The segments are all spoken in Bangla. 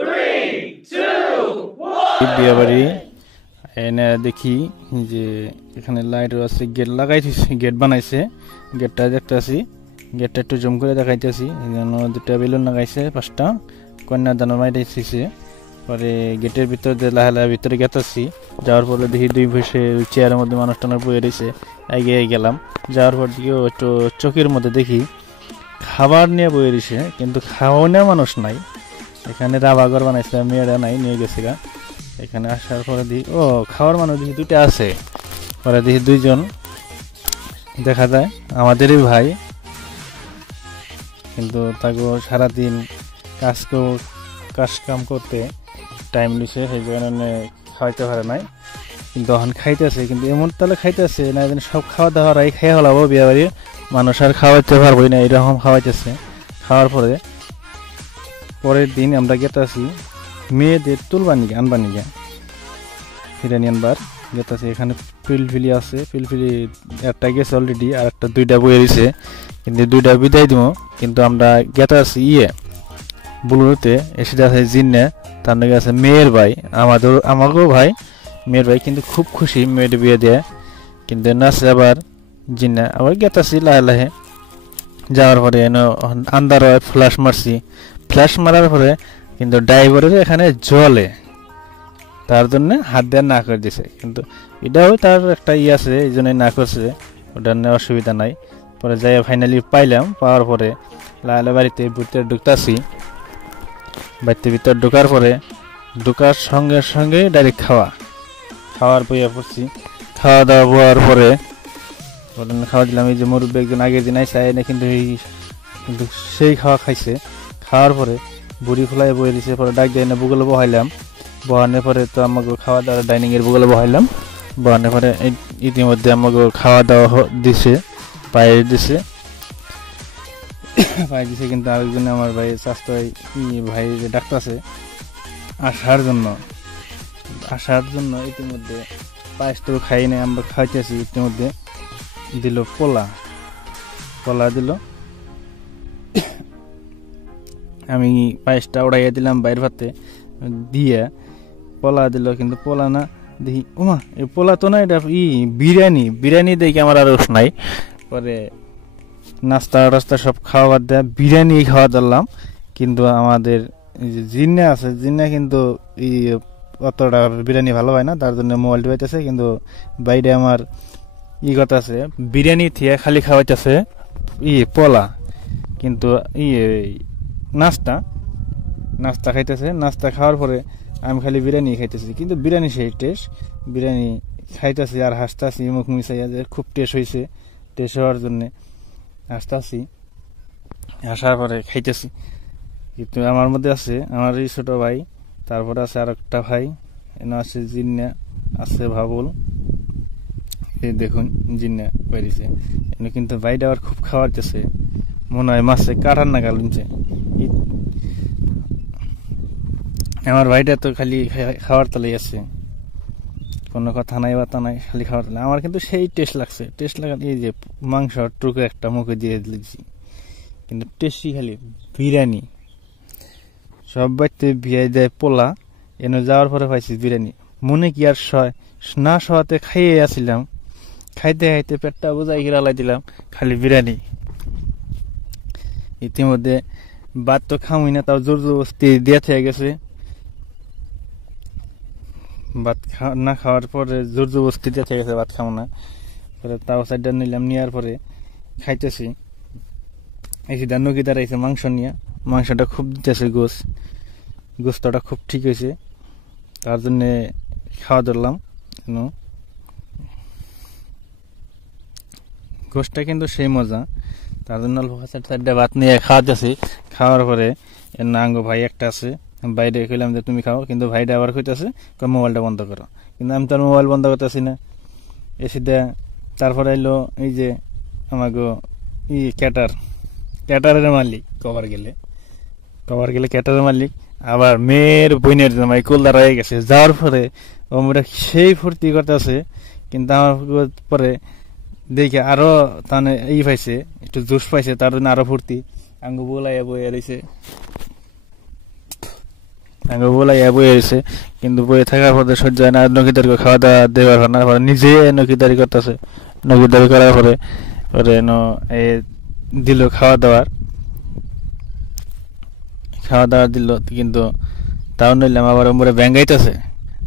3, 2, 1 বিয়ে বাড়ি এনে দেখি যে এখানে লাইট আছে, গেট লাগাই দিয়েছে, গেট বানাইছে, গেটটা দেখতেছি, গেটটা একটু জুম করে দেখাইতেছি। যেন দুটা বেলুন লাগাইছে, 5টা কন্যাদানের মাইরে দিছে। পরে গেটের ভিতর দিয়ে লাহে লাহে ভিতরে গেতাছি, যাওয়ার পরে দেখি 2 বসে চেয়ারের মধ্যে মানুষ টানা বয়ে রয়েছে। এগিয়ে গেলাম, যাওয়ার পর দিকেও একটু চোখের মধ্যে দেখি খাবার নিয়ে বয়ে রয়েছে, কিন্তু খাওয়ানো মানুষ নাই। এখানে রাবাগর বানাইছে, মেয়েরা নাই, নিয়ে গেছে গা। এখানে আসার পরে দেখি ও খাওয়ার মানুষ দেখি 2টা আছে। পরে দেখি 2জন দেখা যায় আমাদেরই ভাই, কিন্তু তাকে সারাদিন কাজ কাম করতে টাইম নিছে, সেই জন্য খাওয়াইতে পারে নাই। কিন্তু এখন খাইতেছে, কিন্তু এমন তাহলে খাইতেছে না যেন সব খাওয়া দাওয়ার খেয়ে হলাবো, বিয়ে বাড়ি মানুষ আর খাওয়াইতে পারবোই না, এরকম খাওয়াইতেছে। খাওয়ার পরে পরের দিন আমরা গেতাছি মেয়েদের তুলবানি আনবানি গে ফিরানি আনবার গেতাছি। এখানে পিলফিলি আছে, পিলফিলি একটা গেছে অলরেডি, আর একটা 2টা বয়ে দিছে, কিন্তু 2টা বিদায় দিব। কিন্তু আমরা গেতাছি বুলুতে এসে আছে জিন্নে, তার নাকি আছে মেয়ের ভাই, আমাকেও ভাই, মেয়ের ভাই, কিন্তু খুব খুশি মেয়ের বিয়ে দিয়ে। কিন্তু নাচে আবার জিন্না, আবার গেতাছি লাহে লাহে। যাওয়ার পরে আন্দার ফ্ল্যাশ মারছি, ফ্ল্যাশ মারার পরে কিন্তু ড্রাইভারের এখানে জলে, তার জন্য হাত দিয়ে না করে দিছে। কিন্তু এটাও তার একটা আছে, এই জন্যই না করছে, ওটার অসুবিধা নাই। পরে যাই ফাইনালি পাইলাম, পাওয়ার পরে লালে বাড়িতে ভিতরে ঢুকতাছি। বাড়িতে ভিতর ঢোকার পরে ঢোকার সঙ্গে সঙ্গে ডাইরেক্ট খাওয়ার বইয়া পড়ছি। খাওয়া দাওয়া হওয়ার পরে খাওয়া দিলাম। এই যে মুরব্বী একজন আগের দিন আইসা এনে কিন্তু সেই খাওয়া খাইছে। খাওয়ার পরে বুড়ি খোলায় বয়ে দিছে, পরে ডাক দিয়ে এনে বুগলে বহাইলাম। বহানোর পরে তো আমাকে খাওয়া দাওয়া ডাইনিংয়ের বুগলে বহাইলাম। বহানোর পরে ইতিমধ্যে আমাকে খাওয়া দাওয়া দিছে, পায়ে দিছে। কিন্তু আরেকজন আমার ভাই স্বাস্থ্য ভাই যে ডাক্তার আছে আসার জন্য ইতিমধ্যে পায়েস তো খাই নাই, আমরা খাইতেছি। ইতিমধ্যে দিল পোলা দিল, আমি পায়েসটা উড়াইয়া দিলাম বাইরের ভাতে দিয়ে, পোলা দিল। কিন্তু পোলা না, দেখি ওমা এই পোলা তো না, এটা বিরিয়ানি দেখি আমার আর রস নাই। পরে নাস্তা টাস্তা সব খাওয়া দেয়া বিরিয়ানি খাওয়া দিলাম। কিন্তু আমাদের যে জিন্না আছে, জিন্না কিন্তু অতটা বিরিয়ানি ভালো হয় না, তার জন্য মোবাইল পাইতেছে। কিন্তু বাইরে আমার কথা আছে, বিরিয়ানি থিয়ে খালি খাওয়াইতেছে পোলা, কিন্তু নাস্তা খাইতেছে। নাস্তা খাওয়ার পরে আমি খালি বিরিয়ানি খাইতেছি, কিন্তু বিরিয়ানি সেই টেস্ট, বিরিয়ানি খাইতেছি আর হাসতেছি, মুখ মিশাইয়া যে খুব টেস্ট হয়েছে। টেস্ট হওয়ার জন্যে হাসতেছি, আসার পরে খাইতেছি। কিন্তু আমার মধ্যে আছে আমার এই ছোট ভাই, তারপরে আছে আর একটা ভাই, এনে আছে জিন্না, আছে ভাবুল, এই দেখুন জিন্না বেরিয়েছে। এনে কিন্তু ভাইটা আবার খুব খাওয়াইতেছে, মনে হয় মাছে কাটার না গালুনছে। আমার ভাইটা তো খালি খাওয়ার তালেই আছে, কোনো কথা নাই বাতা নাই, খালি খাওয়ার তালে। আমার কিন্তু সেই টেস্ট লাগছে, টেস্ট লাগার এই যে মাংস টুকরো একটা মুখে দিয়ে দিয়েছি, কিন্তু টেস্টি খালি বিরিয়ানি। সব বাড়িতে বিয়ে দেয় পোলা, এনে যাওয়ার পরে পাইছি বিরিয়ানি। মনে কি আর না শোয়াতে খাইয়ে আসছিলাম, খাইতে খাইতে পেটটা বোঝাই গিরালাই দিলাম, খালি বিরিয়ানি। ইতিমধ্যে ভাত তো খামই না, তাও জোর জবরদস্তি দিয়ে থেকে গেছে। ভাত না খাওয়ার পরে জোর জবরদস্তি দিয়ে থেকে গেছে, ভাত খাও না। পরে তাও সাইডটা নিলাম, নেওয়ার পরে খাইতেছি। এই সিধা নকি দাঁড়াইছে মাংস নিয়ে, মাংসটা খুব দিতেছে, গোস্তটা খুব ঠিক হয়েছে, তার জন্যে খাওয়া ধরলাম। গোস্তটা কিন্তু সেই মজা, তার জন্য অল্প সাইডটা ভাত নিয়ে খাওয়াতেছি। খাওয়ার পরে আঙ্গ ভাই একটা আছে, বাইরে কইলাম যে তুমি খাও, কিন্তু ভাইটা আবার কইতেছে মোবাইলটা বন্ধ করো, কিন্তু আমি তো আর মোবাইল বন্ধ করতেছি না। এসে দেয়া তারপরে এলো এই যে আমাকে ক্যাটারের মালিক, কভার গেলে ক্যাটারের মালিক, আবার মেয়ের বোনের জামাই কোলদার হয়ে গেছে। যাওয়ার পরে আমরা সেই ফুর্তি করতেছে, কিন্তু আমার পরে দেখে আরো তানে পাইছে, একটু জোশ পাইছে, তার জন্য আরো ফুর্তি। আঙ্গু বোলাইয়া বইয়া রয়েছে, আগে বলাইয়া বয়ে রয়েছে, কিন্তু বয়ে থাকার পরে সহ্য হয় না, নকিদারকে খাওয়া দাওয়া দেওয়ার হয় না, পরে নিজে নকিদারি করতেছে। নকিদারি করার পরে পরে দিল খাওয়া দাওয়া দিল, কিন্তু তাও নিলাম আবার মোরে ব্যাঙ্গাইতেছে,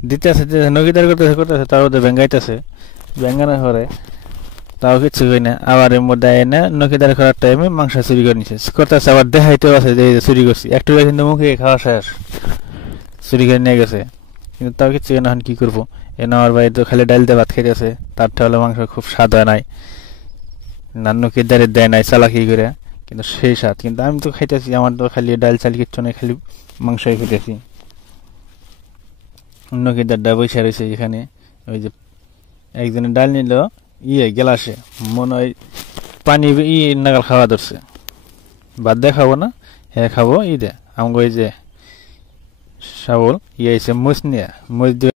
দিতেছে নকিদারি করতেছে তার মধ্যে ব্যাঙ্গাইতেছে। ব্যাঙ্গানোর পরে তাও কিচ্ছু কই না, আবার এর মধ্যে এনে নকিদারি করার টাইমে মাংস চুরি করে নিছে করতেছে, আবার দেখাইতেও আছে যে চুরি করছি, একটু কিন্তু মুখে খাওয়া শেষ, চুরি করে নিয়ে গেছে। কিন্তু তাও কিচ্ছু না, এখন কি করবো? আমার বাড়ি তো খালি ডাল দিয়ে ভাত খাইতেছে, তার হলে মাংস খুব স্বাদ হয় নাই, নকিদারি দেয় নাই চালাকি করে, কিন্তু সেই স্বাদ। কিন্তু আমি তো খাইতেছি, আমার তো খালি ডাল চাল কিচ্ছু নেই, খালি মাংসই খাইতেছি। নকিদারটা বসে রয়েছে এখানে, ওই যে একজনে ডাল নিল গেলাসে, মনে হয় পানি নাগাল খাওয়া ধরছে, বাদ দিয়ে খাবো না, হ্যাঁ খাবো দে আমাকে ওই যে শাবল এসে মুছ নিয়ে মুছ দিয়ে